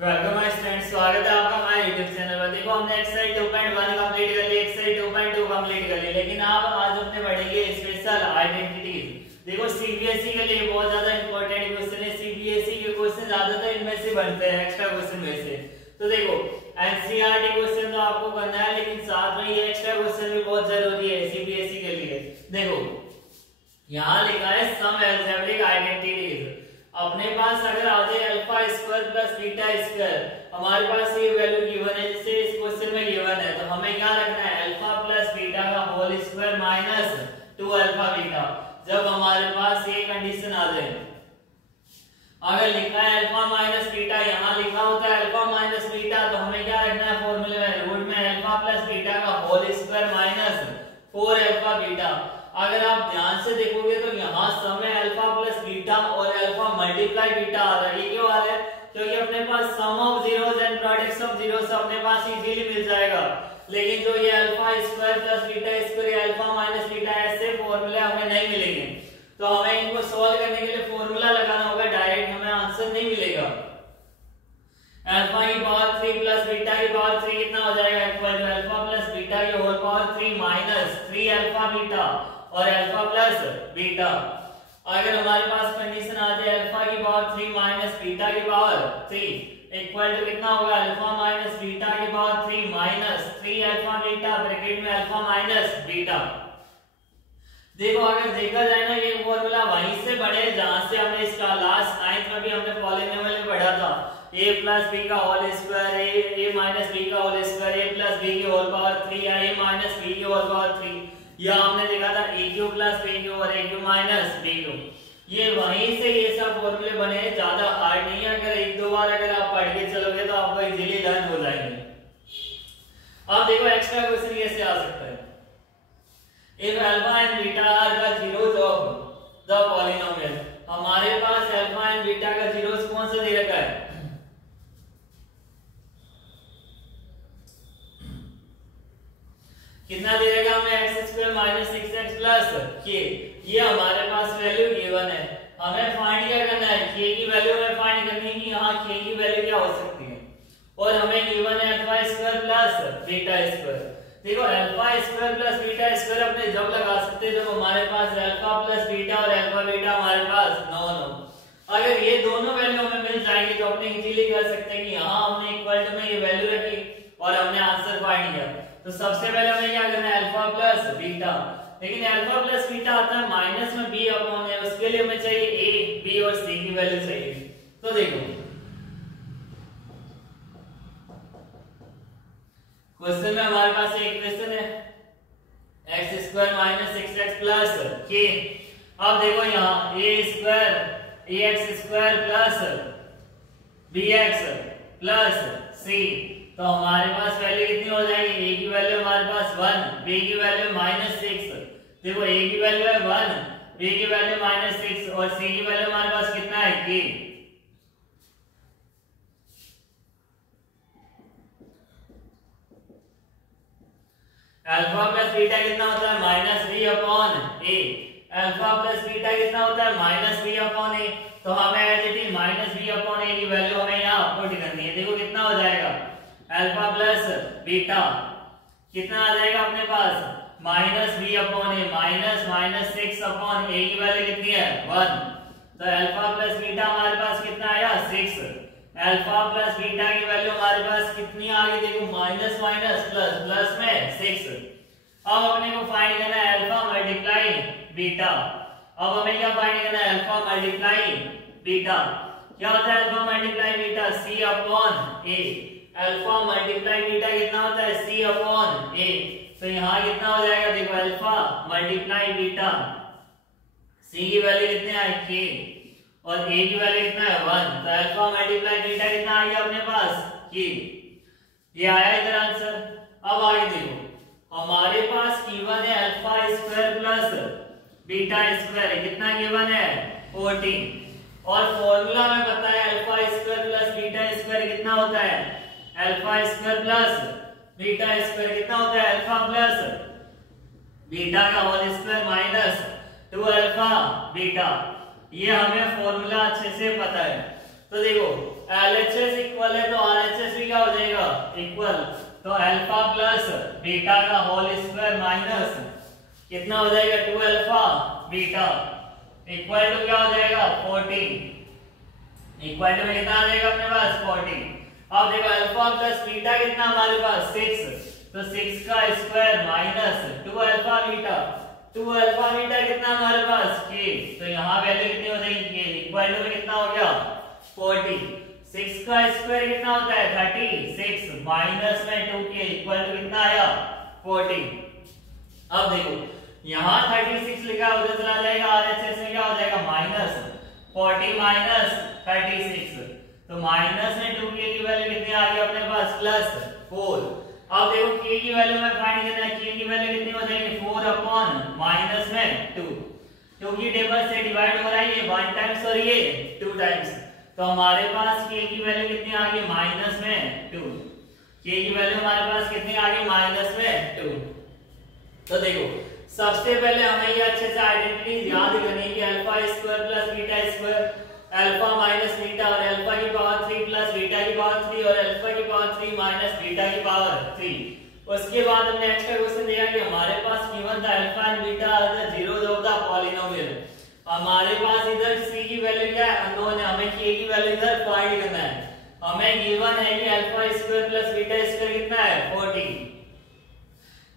Welcome my students, स्वागत है आपका हमारे YouTube चैनल पर। देखो हमने एक्सरसाइज 2.1 कंप्लीट कर ली, एक्सरसाइज 2.2 कंप्लीट कर ली, लेकिन आप आज अपने पढ़ेंगे स्पेशल आइडेंटिटीज। देखो सीबीएसई के लिए बहुत ज्यादा इंपॉर्टेंट क्वेश्चन है। सीबीएसई के क्वेश्चन ज्यादातर इनमें से बनते हैं, एक्स्ट्रा क्वेश्चन में से। तो देखो एनसीईआरटी क्वेश्चन तो आपको करना है, लेकिन साथ में ये एक्स्ट्रा क्वेश्चन भी बहुत जरूरी है सीबीएसई के लिए। देखो यहाँ लिखा है सम अलजेब्रिक आइडेंटिटीज। अपने पास अगर आ जाए alpha square plus beta square, हमारे पास ये वैल्यू गिवन है, जैसे इस क्वेश्चन में गिवन है, तो हमें क्या रखना है, अल्फा प्लस बीटा का whole square minus 2 alpha beta. जब हमारे पास ये कंडीशन आ जाए, अगर लिखा है अल्फा माइनस बीटा, यहाँ लिखा होता है अल्फा माइनस बीटा, तो हमें क्या रखना है फॉर्मूले में, रूट में अल्फा प्लस बीटा का whole square minus 4 alpha beta. अगर आप ध्यान से देखोगे तो यहाँ सम है अल्फा प्लस बीटा और अल्फा मल्टीप्लाई बीटा आ रहा है। ये क्यों आ रहा है? क्योंकि अपने पास sum of zeros and product of zeros अपने पास इजीली मिल जाएगा, लेकिन जो ये alpha square plus beta square alpha minus beta ऐसे फॉर्मूले हमें नहीं मिलेंगे। तो हमें इनको सॉल्व करने के लिए फॉर्मूला लगाना होगा, डायरेक्ट हमें आंसर नहीं मिलेगा। अल्फा की पावर 3 प्लस बीटा की पावर 3 कितना हो जाएगा, equal to alpha plus beta की whole power 3 minus 3 alpha beta और अल्फा प्लस बीटा। अगर हमारे पास कंडीशन आ जाए अल्फा की पावर 3 माइनस बीटा की पावर 3 इक्वल टू कितना होगा, अल्फा माइनस बीटा की power 3 minus 3 alpha beta bracket में अल्फा माइनस बीटा। देखो अगर देखा जाए ना, ये फॉर्मूला वहीं से बने जहां से हमने इसका लास्ट 9th में भी हमने पॉलिनोमियल में पढ़ा था, a प्लस b का whole square a minus b का whole square a plus b की होल पावर 3 या a माइनस b की होल पावर 3, या हमने देखा था a cube plus b cube और a cube minus b cube. ये वहीं से ये सब फॉर्मूले बने हैं, ज्यादा हार्ड नहीं है। अगर एक दो बार अगर आप पढ़ के चलोगे तो आपको इजीली लर्न हो जाएंगे। अब देखो एक्स्ट्रा क्वेश्चन कैसे आ सकता है। If alpha and beta are the zeros of the polynomial, हमारे पास अल्फा एंड बीटा का जीरोस कौन सा दे रखा है, कितना दे रखा हमें, x square minus 6x plus के। ये हमारे पास वैल्यू गिवन है, हमें फाइंड क्या करना है, के की वैल्यू हमें फाइंड करनी है कि यहाँ के की वैल्यू क्या हो सकती है, और हमें गिवन है alpha square plus beta square. देखो alpha square plus beta square अपने जब लगा सकते हैं जब हमारे पास अल्फा प्लस बीटा और अल्फा बीटा हमारे पास नॉन हो। अगर ये दोनों वैल्यू हमें मिल जाएंगी तो अपने इजीली कर सकते हैं कि यहाँ हमने इक्वल टू में ये वैल्यू रखी और हमने आंसर फाइंड किया। तो सबसे पहले हमें क्या करना है, अल्फा प्लस बीटा, लेकिन अल्फा प्लस बीटा आता है माइनस में b अपॉन है, उसके लिए हमें चाहिए a b और c की वैल्यू चाहिए। तो देखो क्वेश्चन में हमारे पास एक इक्वेशन है x square minus 6x plus के। अब देखो यहाँ a square ax square plus bx plus c, तो हमारे पास वैल्यू कितनी हो जाएगी, a की वैल्यू हमारे पास 1, b की वैल्यू माइनस 6। देखो a की वैल्यू है 1, b की वैल्यू माइनस 6 और c की वैल्यू हमारे पास कितना है, k। अल्फा प्लस बीटा कितना होता है, minus B upon A. Alpha plus beta कितना होता है, माइनस बी अपॉन ए। तो हमें as it is minus B upon A की वैल्यू हमें यहाँ पुट करनी है। देखो कितना हो जाएगा, अल्फा प्लस बीटा कितना आ जाएगा अपने पास, minus B upon A minus minus 6 upon A की वैल्यू कितनी है 1। तो अल्फा प्लस बीटा हमारे पास कितना आया 6। अल्फा प्लस बीटा की वैल्यू हमारे पास कितनी आ गई, देखो माइनस माइनस प्लस प्लस में 6। अब अपने को फाइंड करना है अल्फा मल्टीप्लाई बीटा। अब हमें क्या फाइंड करना है, अल्फा मल्टीप्लाई बीटा। क्या होता है alpha multiply beta, c upon a। Alpha multiply beta कितना होता है, c अपॉन a। तो यहाँ कितना हो जाएगा, देखो अल्फा मल्टीप्लाई बीटा, c की वैल्यू कितनी आई k और a की वैल्यू कितना है 1। तो अल्फा मल्टीप्लाई बीटा कितना आ गया अपने पास, k। ये आया इधर आंसर। अब आगे देखो हमारे पास गिवन है alpha square plus beta square, कितना गिवन है 14, और फॉर्मूला में बताया alpha square plus beta square कितना होता है, alpha square plus beta square कितना होता है, अल्फा प्लस बीटा का whole square minus 2 alpha beta. ये हमें फॉर्मूला अच्छे से पता है। तो देखो LHS इक्वल इक्वल है तो आरएचएस भी क्या हो जाएगा इक्वल। तो अल्फा प्लस बीटा का होल स्क्वायर माइनस कितना हो जाएगा 2 अल्फा बीटा इक्वल टू क्या हो जाएगा 40। इक्वल टू में कितना आ जाएगा अपने पास 40। अब देखो अल्फा प्लस बीटा कितना हमारे पास 6, तो 6 का square minus 2 alpha beta, 2 alpha beta कितना हमारे पास k, तो यहाँ वैल्यू कितनी हो जाएगी k इक्वल टू में कितना हो गया 40। 6 का स्क्वायर कितना होता है 36 माइनस में 2k इक्वल टू कितना आया 40। अब देखो यहाँ 36 लिखा उधर चला जाएगा आरएचएस में क्या हो जाएगा माइनस 40 माइनस 36, तो माइनस में 2k की वैल्यू कितनी आ गई अपने पास प्लस 4। अब देखो k की वैल्यू में फाइंड करना है, k की वैल्यू कितनी हो जाएगी 4 अपॉन माइनस में 2, 2 की टेबल से डिवाइड हो रहा है ये 1 टाइम्स और ये 2 टाइम्स, तो हमारे पास k की वैल्यू कितनी आ गई माइनस में 2, k की वैल्यू हमारे पास कितनी आ गई माइनस में 2। तो देखो सबसे पहले हमें ये अच्छे से आइडेंटिटी याद करनी है कि alpha square plus beta square, alpha minus beta और अल्फा की पावर 3 प्लस बीटा की पावर 3 और अल्फा की पावर 3 माइनस बीटा की पावर 3। उसके बाद हमने एक्स्ट्रा क्वेश्चन दिया कि हमारे पास गिवन था alpha and beta are the zeros of the polynomial. हमारे पास इधर c की वैल्यू क्या है अननोन है, हमें k की वैल्यू इधर फाइंड करना है। हमें गिवन है कि alpha square plus beta square कितना है 40।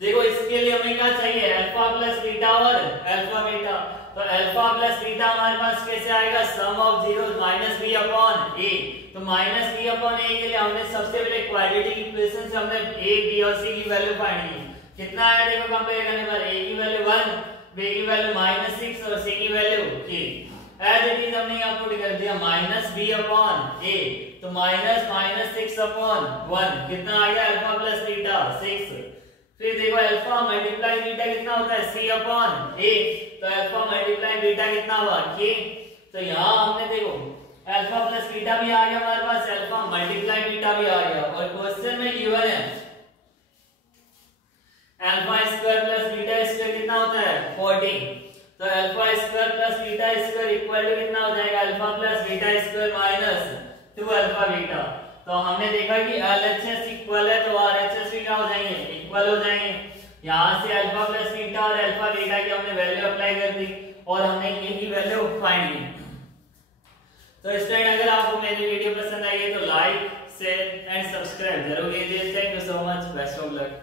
देखो इसके लिए हमें क्या चाहिए अल्फा प्लस बीटा और अल्फा बीटा, तो अल्फा प्लस बीटा हमारे पास कैसे आएगा sum of zeros minus b upon a, तो माइनस b अपॉन a के लिए हमने सबसे पहले क्वाड्रेटिक इक्वेशन से हमने a b और c की वैल्यू फाइंड की। कितना आया देखो कंपेयर करने पर a की वैल्यू 1, b की वैल्यू -6 और c की value k। As it is हमने यहाँ पुट कर दिया माइनस b अपॉन a, तो माइनस 6 अपॉन 1 कितना आ गया अल्फा प्लस बीटा 6। फिर देखो अल्फा मल्टीप्लाई बीटा कितना होता है c अपॉन a, तो अल्फा मल्टीप्लाई बीटा कितना हुआ k, तो यहाँ हमने देखो अल्फा प्लस बीटा भी आ गया हमारे पास, अल्फा मल्टीप्लाई बीटा भी आ गया और क्वेश्चन में गिवन है alpha square plus beta square कितना होता है 40, तो alpha square plus beta square equal to कितना हो जाएगा alpha plus beta square minus 2 alpha beta. तो हमने देखा कि एलएचएस इक्वल है तो आरएचएस भी क्या हो जाएंगे इक्वल हो जाएंगे। यहाँ से अल्फा प्लस बीटा और अल्फा बीटा की हमने वैल्यू अप्लाई कर दी और हमने k की वैल्यू फाइंड की। तो स्टूडेंट अगर आपको मेरी वीडियो पसंद आई है तो लाइक शेयर एंड सब्सक्राइब जरूर कीजिए। Thank you so much, best of luck.